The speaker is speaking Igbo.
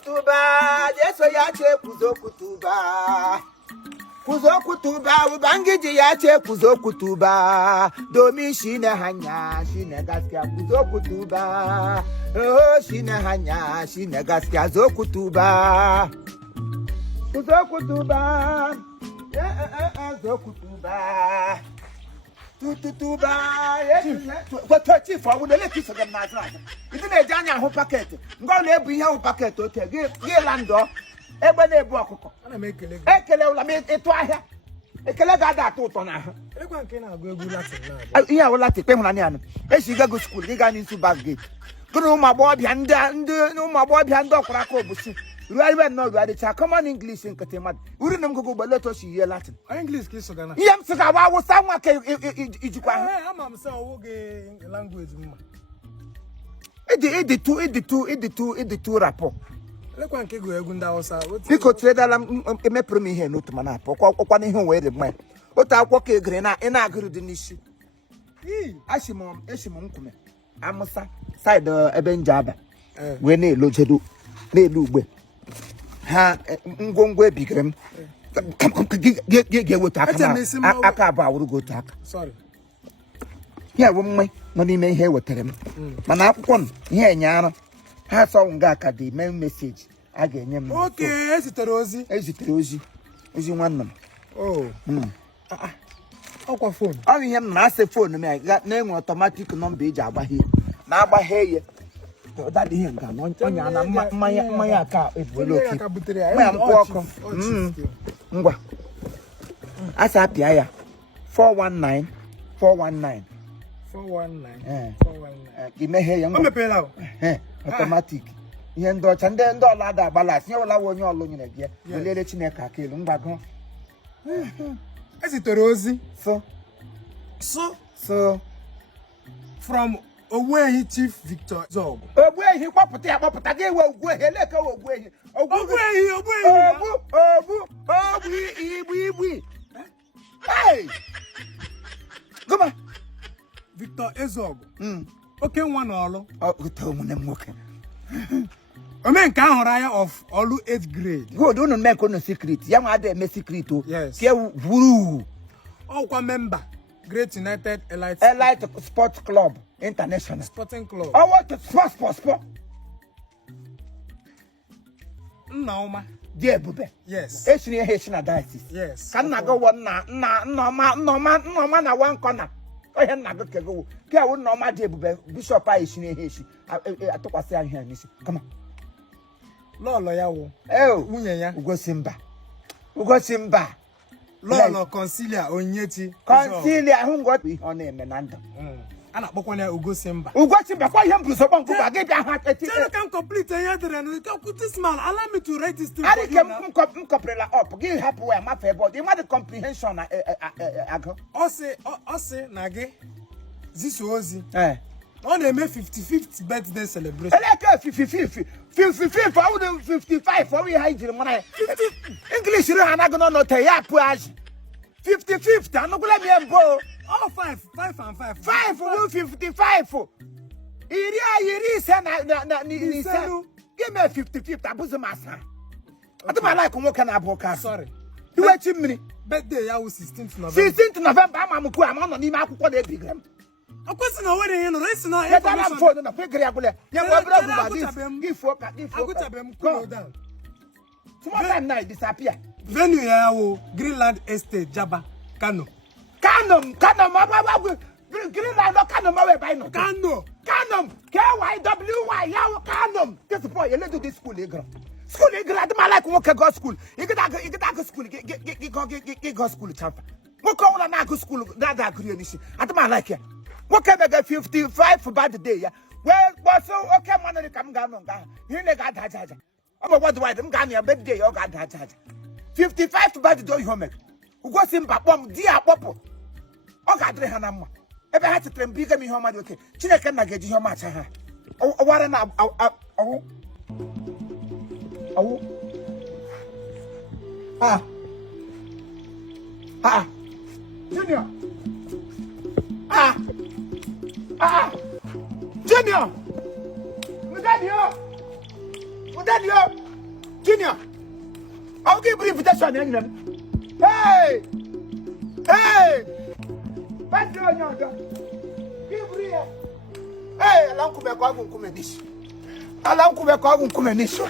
kutuba, Yeso yache kuzo kutuba. Kuzo kutuba, ubangiji yache kuzo kutuba. Domi shine hanya, shine gaskia kuzo kutuba. Oh, shine hanya, shine gaskia zo kutuba. Kuzo kutuba. Zo kutuba. Tutuba, what chief for the lettuce of the Nazareth. Isn't a Janya who packet? Go never have a packet to take Lando, Ebony Bocco. I make a Ekele, it to her. Ekele got that to her. Everyone can go good Latin. Yeah, well, Latin, Pemanian. As she go to school, they got into Baggate. Go to my boy behind no my boy behind Dr. Rakobusi. Right now, ready to come on English in Katimat. We didn't go, but let us hear Latin. English kiss again. Yes, I was someone. I'm so language. It two rapport. Look one can go Gunda or because me premi here, not Manapo, or one who wear the man. What I walk a grena and I agree with the niche. Ashimon, Eshimon, Amosa, side Eben Jabba. When they lojedu, they do. Ha ngongwe bigrem get what akaba will go tak sorry yeah woman money may hear what them man akwon here nyara ha so nga ka the main message again yem okay eziterozi ozi nwanna oh akwa phone ọ yem na ase phone me na enwe automatic number eji agbahe na agbahe that him can onya na mmanya ka eboloki ma mpoko ngwa asa pia ya 419 imehe ya ngwa automatic ihe ndo cha ndị ọla da balance nye wala onye ọlụ nyere gị welele Chineke akelu mgbago ezitere ozi so from Ogwehi Chief Victor Zog. Ogwehi kwapụta ga-ewe Ogwehi eleka Ogwehi. Ogwehi. Hey! Come on. Victor Ezog. Okay, one ọlụ. Tell me nwoke. Omen ka ahụrụ anya of ọlụ 8th grade. Good, unu make no secret. Ya ma ada secret o. Yes. Ke wuru. Ọkwa member Great United Elite Sports Club International Sporting Club. Oh, what sport. Naoma. Dear Bube. Yes. Heshina diocese. Yes. Can I go one no man na one corner. Oh, yeah, na go go. Kia won no ma dear Bube. Bishop I heshi. I took a say here. Come on. Lolo yawo. Oh, Munyanya. Ugo Simba. Lolo Consilia Onyeti. Consilia who got me on him Menanda. Ana kpokwana Ugo Simba. Kwa him bruso bon ko ba get heart. Tell can complete another and we can put this man. Allow me to write this thing. I can comprehend up. Give happy way my favor. The matter comprehension ago. Ose nage. This ozi. On the 55th birthday celebration. Like 55 for 55 for we hide the money. English you are not gonna tell ya puage. 55th, I'm not gonna be go. Oh, 5 and 5. 5 for 55. Iri send give me 55th. I put the master. I don't like what can I book. Sorry. You wait a minute. Birthday ya 16th November. 16th November. I'm on the map for the big game. Of course, no way in race. No, I'm for the figure. Go down. Tomorrow night disappear. Venue ya Greenland Estate, Jaba, Kano. Greenland, no Kano, my way no. Kano. KYWY, Yaw Kano. This boy, you let do this school, School, I don't like work go school. You get that school, get go school, champ. What on a go school, that agree. I don't like it. What can I get 55 for bad day? Well, so okay, man, come down on that. You got that. I'm what do I do? Got a bad day, you got that. 55 to bad day, home. Who got him back, dear Popo. Oh, God, Hanama. If I had to train bigger me home, okay. China cannot get you how much. Oh, what an Junior. Junior. Mudadio. Junior, I'll give you invitation in them. Hey! Hey! What's going on? Give me. Hey, allow me to come and this. Allow me to come and this.